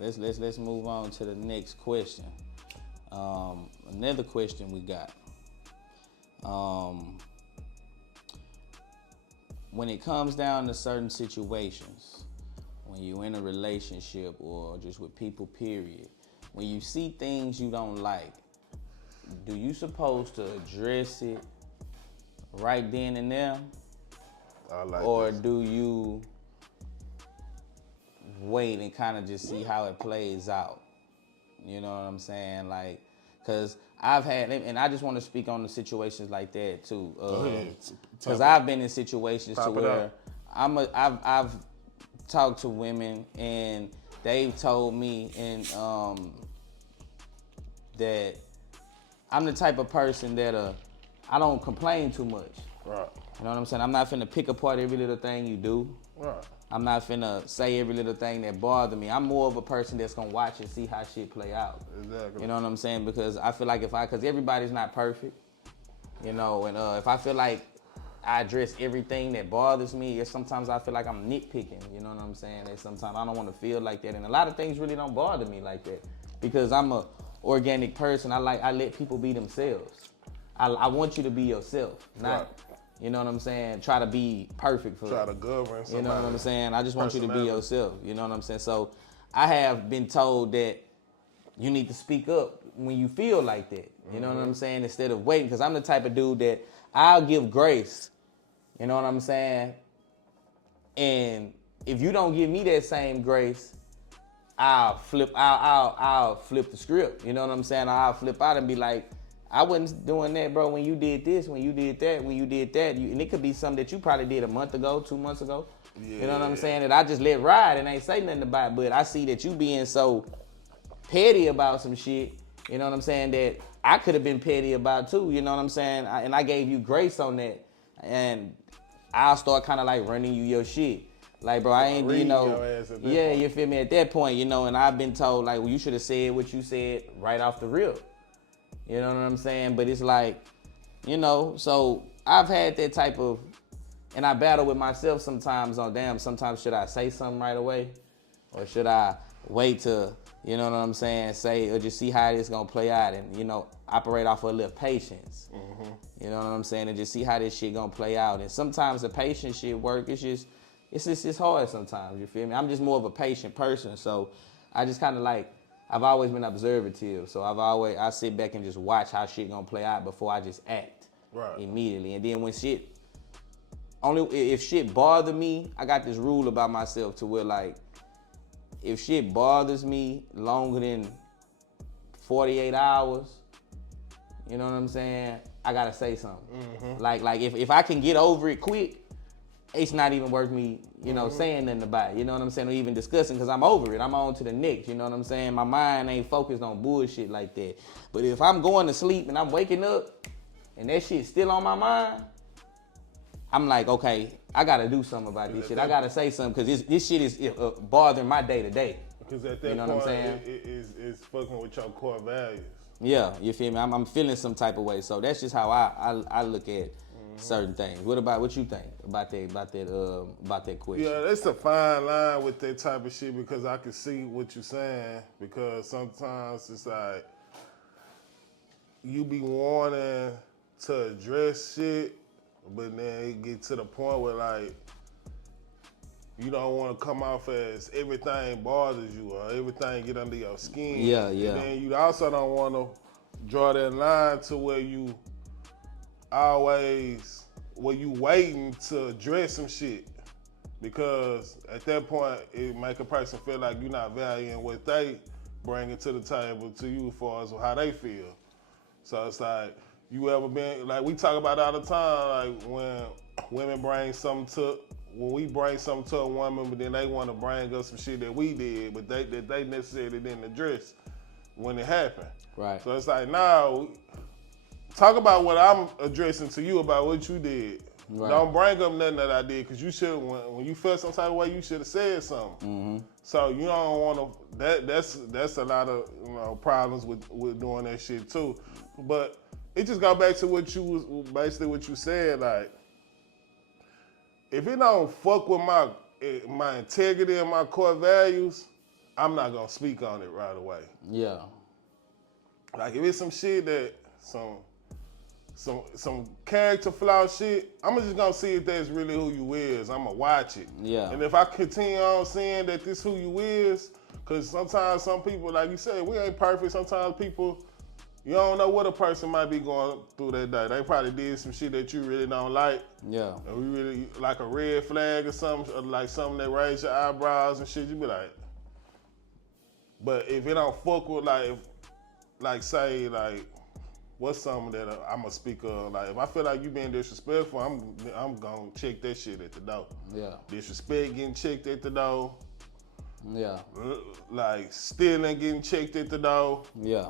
let's move on to the next question. Another question we got. When it comes down to certain situations, when you're in a relationship or just with people, period, when you see things you don't like, do you supposed to address it right then and there? I like Or this. do you wait and kind of just see how it plays out? You know what I'm saying? Like, cause I've had, and I just want to speak on the situations like that too. Go ahead. Cause I've been in situations to Pop it where up. I've talked to women and they've told me that I'm the type of person that I don't complain too much. Right. You know what I'm saying? I'm not finna pick apart every little thing you do. Right. I'm not finna say every little thing that bother me. I'm more of a person that's gonna watch and see how shit play out. Exactly. You know what I'm saying? Because I feel like cause everybody's not perfect, you know, and if I feel like I address everything that bothers me, sometimes I feel like I'm nitpicking, you know what I'm saying? And sometimes I don't wanna feel like that. And a lot of things really don't bother me like that because I'm a organic person. I let people be themselves. I want you to be yourself, not, Right. you know what I'm saying, try to be perfect for Try to govern somebody. you know what I'm saying? I just want you to be personality. yourself. You know what I'm saying? So I have been told that you need to speak up when you feel like that. You know what I'm saying? Instead of waiting, because I'm the type of dude that I'll give grace. You know what I'm saying? And if you don't give me that same grace, I'll flip the script. You know what I'm saying? I'll flip out and be like, I wasn't doing that, bro, when you did this, when you did that, when you did that. And it could be something that you probably did a month ago, 2 months ago. You know what I'm saying? That I just let ride and ain't say nothing about it. But I see that you being so petty about some shit, you know what I'm saying, that I could have been petty about too, you know what I'm saying? And I gave you grace on that. And I'll start kind of like running you your shit. Like, bro, I ain't, you reading know, your ass at that yeah, point. you feel me? At that point, you know, and I've been told, like, well, you should have said what you said right off the rip. You know what I'm saying? But it's like, you know, so I've had that type of, and I battle with myself sometimes on, damn, sometimes should I say something right away? Or should I wait to, you know what I'm saying, say, or just see how it's gonna play out and, you know, operate off of a little patience. You know what I'm saying? And just see how this shit gonna play out. And sometimes the patience shit work, it's hard sometimes, you feel me? I'm just more of a patient person, so I just kind of like, I've always been observative, so I sit back and just watch how shit gonna play out before I just act immediately. And then when if shit bother me, I got this rule about myself to where like, if shit bothers me longer than 48 hours, you know what I'm saying, I gotta say something. Like if I can get over it quick, it's not even worth me, you know, saying nothing about it. You know what I'm saying? Or even discussing, because I'm over it. I'm on to the next. You know what I'm saying? My mind ain't focused on bullshit like that. But if I'm going to sleep and I'm waking up and that shit's still on my mind, I'm like, okay, I gotta do something about this shit. I gotta say something, because this shit is bothering my day to day. Because at that You know what I'm point, saying? it's fucking with your core values. Yeah, you feel me? I'm feeling some type of way. So that's just how I look at certain things. What you think about that question? Yeah, it's a fine line with that type of shit, because I can see what you're saying. Because sometimes it's like you be wanting to address shit, but then it get to the point where like you don't want to come off as everything bothers you or everything get under your skin. Yeah. And then you also don't want to draw that line to where you waiting to address some shit. Because at that point, it make a person feel like you're not valuing what they bringing to the table to you as far as how they feel. So it's like, you ever been, like we talk about all the time, like when women bring something to, when we bring something to a woman, but then they want to bring us some shit that we did, but that they necessarily didn't address when it happened. Right. So it's like, now, talk about what I'm addressing to you about what you did. Right. Don't bring up nothing that I did, because you should, when you felt some type of way, you should have said something. So you don't want to, that's a lot of, you know, problems with doing that shit too. But it just got back to what you was, basically what you said, like, if it don't fuck with my integrity and my core values, I'm not gonna speak on it right away. Yeah. Like if it's some shit that some character flaw shit, I'm just gonna see if that's really who you is. I'm gonna watch it. Yeah. And if I continue on seeing that this who you is, cause sometimes some people, like you said, we ain't perfect. Sometimes people, you don't know what a person might be going through that day. They probably did some shit that you really don't like. Yeah. And we really like a red flag or something, or like something that raise your eyebrows and shit. You be like, but if it don't fuck with like say like. What's something that I'm gonna speak of? Like, if I feel like you being disrespectful, I'm gonna check that shit at the door. Yeah. Disrespect getting checked at the door. Yeah. Like stealing getting checked at the door. Yeah.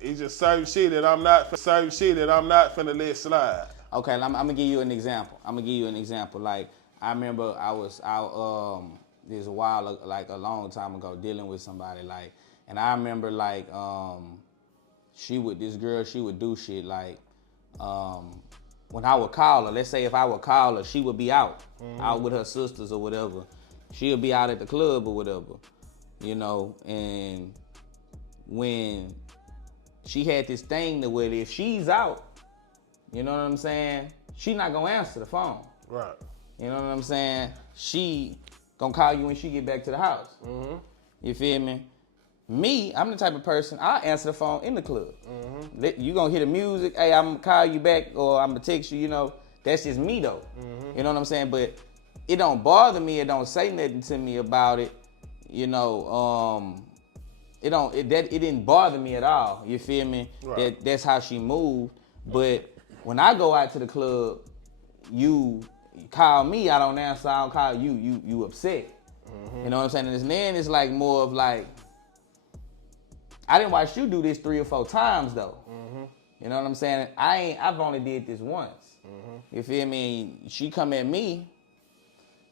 It's just certain shit that I'm not finna let slide. Okay, I'm gonna give you an example. Like I remember I was out this a while, like a long time ago, dealing with somebody. Like, and I remember like this girl would do shit like when I would call her, let's say if I would call her, she would be out with her sisters or whatever. She'll be out at the club or whatever, you know, and when she had this thing that where if she's out, you know what I'm saying, she not gonna answer the phone. Right. You know what I'm saying? She gonna call you when she get back to the house. Mm-hmm. You feel me? Me, I'm the type of person, I answer the phone in the club. Mm-hmm. You gonna hear the music, hey, I'm gonna call you back or I'm gonna text you, you know. That's just me though. Mm-hmm. You know what I'm saying? But it don't bother me, it don't say nothing to me about it. You know, it didn't bother me at all. You feel me? Right. That's how she moved. But when I go out to the club, you call me, I don't answer, I don't call you, you upset. Mm-hmm. You know what I'm saying? And then it's like more of like, I didn't watch you do this 3 or 4 times though. Mm-hmm. You know what I'm saying? I've only did this once. Mm-hmm. You feel me? She come at me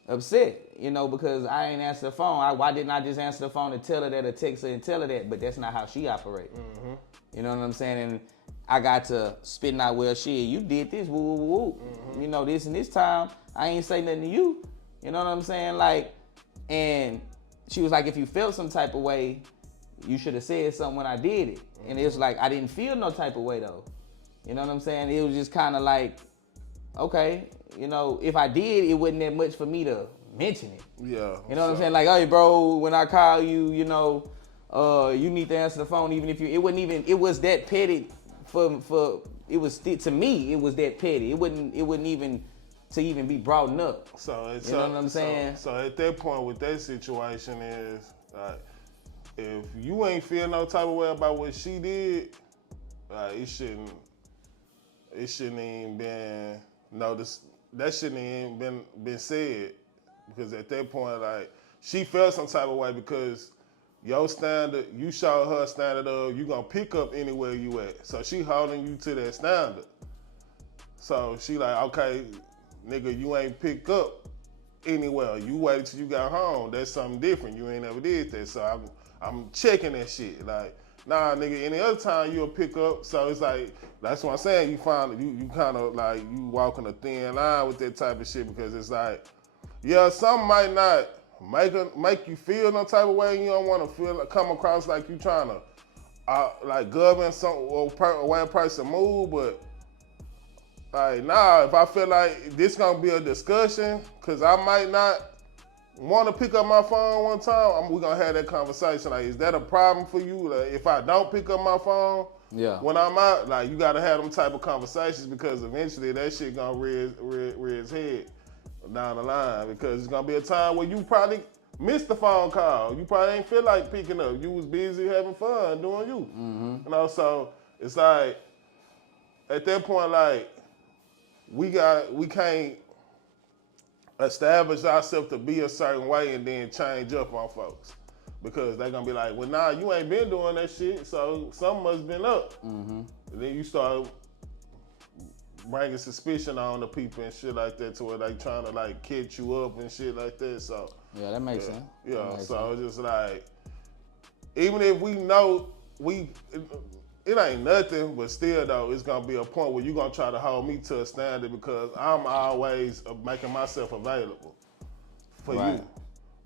upset, you know, because I ain't answer the phone. Why didn't I just answer the phone and tell her that or text her and tell her that? But that's not how she operates. Mm-hmm. You know what I'm saying? And I got to spitting out, well, shit, you did this, woo, woo, woo. Mm-hmm. You know, this and this time, I ain't say nothing to you. You know what I'm saying? Like, and she was like, if you felt some type of way, you should have said something when I did it. Mm-hmm. And it was like, I didn't feel no type of way though. You know what I'm saying? It was just kind of like, okay, you know, if I did, it wasn't that much for me to mention it. Yeah. You know what I'm saying? Like, hey bro, when I call you, you know, you need to answer the phone even if it was that petty to me, it was that petty. It wouldn't even to even be brought up. So you know what I'm saying? So at that point with that situation is if you ain't feel no type of way about what she did, it shouldn't even been noticed. That shouldn't even been said, because at that point, like, she felt some type of way because your standard, you showed her standard of you gonna pick up anywhere you at. So she holding you to that standard. So she like, okay, nigga, you ain't pick up anywhere. You waited till you got home. That's something different. You ain't never did that. So I'm checking that shit. Like, nah, nigga, any other time you'll pick up. So it's like, that's what I'm saying. You kind of like, you walking a thin line with that type of shit, because it's like, yeah, some might not make you feel no type of way. You don't want to come across like you trying to like govern some way a person move, but like, nah, if I feel like this gonna be a discussion, cause I might not want to pick up my phone one time, we're gonna have that conversation. Like, is that a problem for you? Like, if I don't pick up my phone when I'm out, like, you gotta have them type of conversations, because eventually that shit gonna rear its head down the line, because it's gonna be a time where you probably missed the phone call. You probably ain't feel like picking up. You was busy having fun doing you. Mm-hmm. You know, so it's like, at that point, like, we can't establish ourselves to be a certain way and then change up on folks, because they're gonna be like, well, nah, you ain't been doing that shit, so something must been up. Mm-hmm. And then you start bringing suspicion on the people and shit like that, to where they trying to like catch you up and shit like that. So yeah, that makes sense. Yeah, so it's just like, even if we know it ain't nothing, but still though, it's gonna be a point where you're gonna try to hold me to a standard, because I'm always making myself available for you.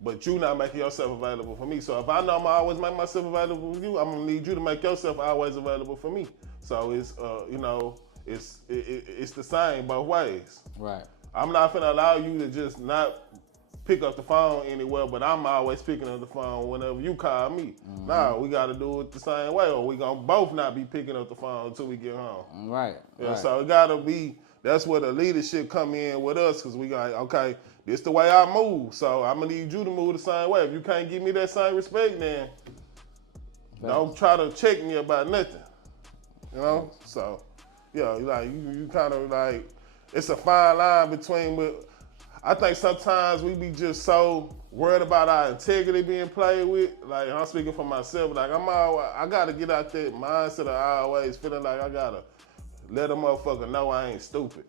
but you not making yourself available for me. So if I know I'm always make myself available for you, I'm gonna need you to make yourself always available for me. So it's it's the same both ways. Right. I'm not finna allow you to just not pick up the phone anywhere, but I'm always picking up the phone whenever you call me. Nah, we gotta do it the same way, or we gonna both not be picking up the phone until we get home. Right. Yeah, Right. so it gotta be, that's where the leadership come in with us, cause we got, okay, this the way I move, so I'm gonna need you to move the same way. If you can't give me that same respect, then don't try to check me about nothing. You know? So, yeah, like you kind of like, it's a fine line between what, I think sometimes we be just so worried about our integrity being played with. Like, I'm speaking for myself. Like, I gotta get out that mindset of always feeling like I gotta let a motherfucker know I ain't stupid.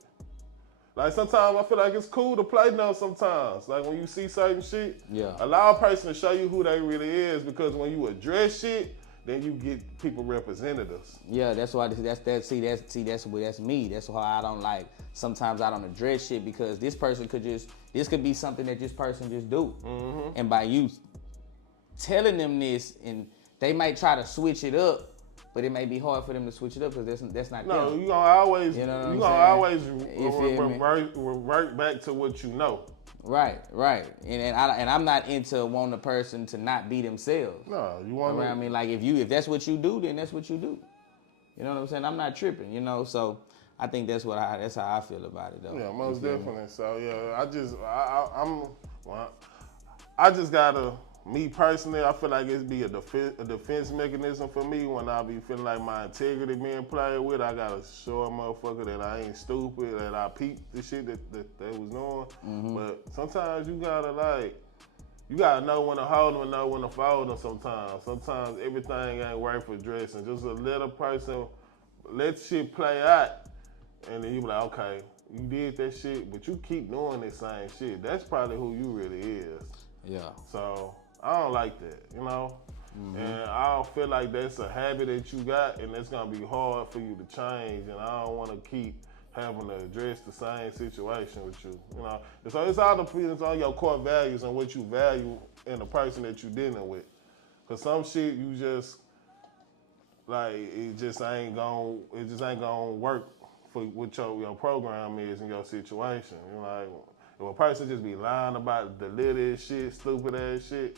Like, sometimes I feel like it's cool to play dumb sometimes. Like, when you see certain shit, allow a person to show you who they really is, because when you address shit, then you get people representatives. Yeah, that's why that's me. That's why I don't like, sometimes I don't address shit, because this could be something that this person just do. Mm-hmm. And by you telling them this, and they might try to switch it up, but it may be hard for them to switch it up because that's not no, them. you gonna always revert back to what you know. Right. And I'm not into wanting a person to not be themselves. No, you want to. I mean, like, if that's what you do, then that's what you do. You know what I'm saying? I'm not tripping, so I think that's how I feel about it, though. Yeah, most definitely. So yeah, I just gotta, me personally, I feel like it'd be a defense mechanism for me when I be feeling like my integrity being played with. I gotta show a motherfucker that I ain't stupid, that I peeped the shit that they was doing. Mm-hmm. But sometimes you gotta know when to hold them and know when to fold them sometimes. Sometimes everything ain't worth addressing. Just let a person let shit play out, and then you be like, okay, you did that shit, but you keep doing this same shit. That's probably who you really is. Yeah. So I don't like that, Mm-hmm. And I don't feel like that's a habit that you got, and it's gonna be hard for you to change. And I don't want to keep having to address the same situation with you, So it's all depends on your core values and what you value in the person that you're dealing with. Cause some shit you just like, it just ain't gonna work for what your program is in your situation. Like, if a person just be lying about the littlest shit, stupid ass shit,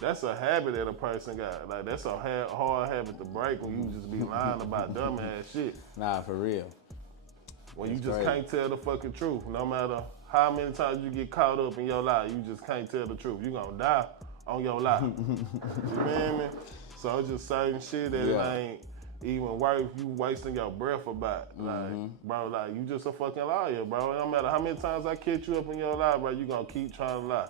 that's a habit that a person got. Like, that's a hard habit to break when you just be lying about dumb ass shit. Nah, for real. When you just can't tell the fucking truth. No matter how many times you get caught up in your lie, you just can't tell the truth. You gonna die on your lie. You feel me? So it's just certain shit that it ain't even worth you wasting your breath about. Like, bro, like, you just a fucking liar, bro. No matter how many times I catch you up in your lie, bro, you gonna keep trying to lie.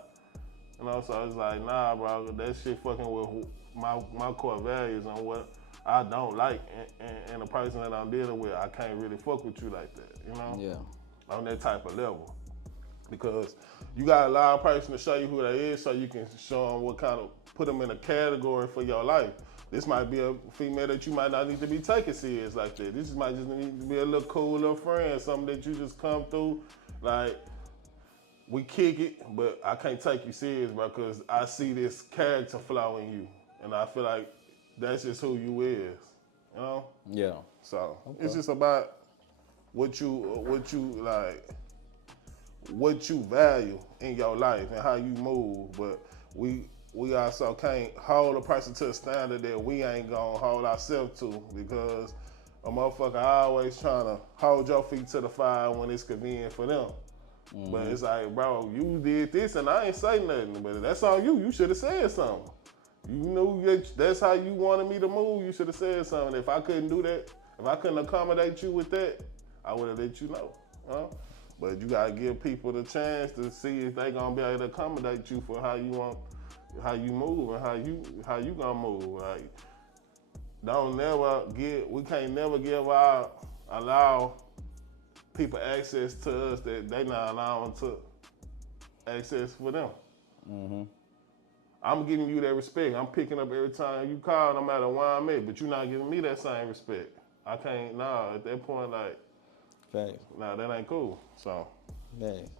So it's like, nah, bro, that shit fucking with my core values and what I don't like, and the person that I'm dealing with, I can't really fuck with you like that, Yeah. On that type of level. Because you gotta allow a person to show you who they is so you can show them what kind of, put them in a category for your life. This might be a female that you might not need to be taking serious like that. This might just need to be a little cool little friend, something that you just come through, like, we kick it, but I can't take you serious, bro, because I see this character flaw in you. And I feel like that's just who you is, Yeah. So It's just about what you value in your life and how you move. But we also can't hold a person to a standard that we ain't gonna hold ourselves to, because a motherfucker always trying to hold your feet to the fire when it's convenient for them. Mm-hmm. But it's like, bro, you did this and I ain't say nothing, but that's on you. You should have said something. You knew that's how you wanted me to move. You should have said something. If I couldn't do that, if I couldn't accommodate you with that, I would have let you know. But you gotta give people the chance to see if they gonna be able to accommodate you for how you move and how you gonna move. Like, we can't never allow people access to us that they not allowing to access for them. Mm-hmm. I'm giving you that respect. I'm picking up every time you call, no matter where I'm at, but you're not giving me that same respect. I can't, at that point, like, Thanks. that ain't cool, so. Thanks.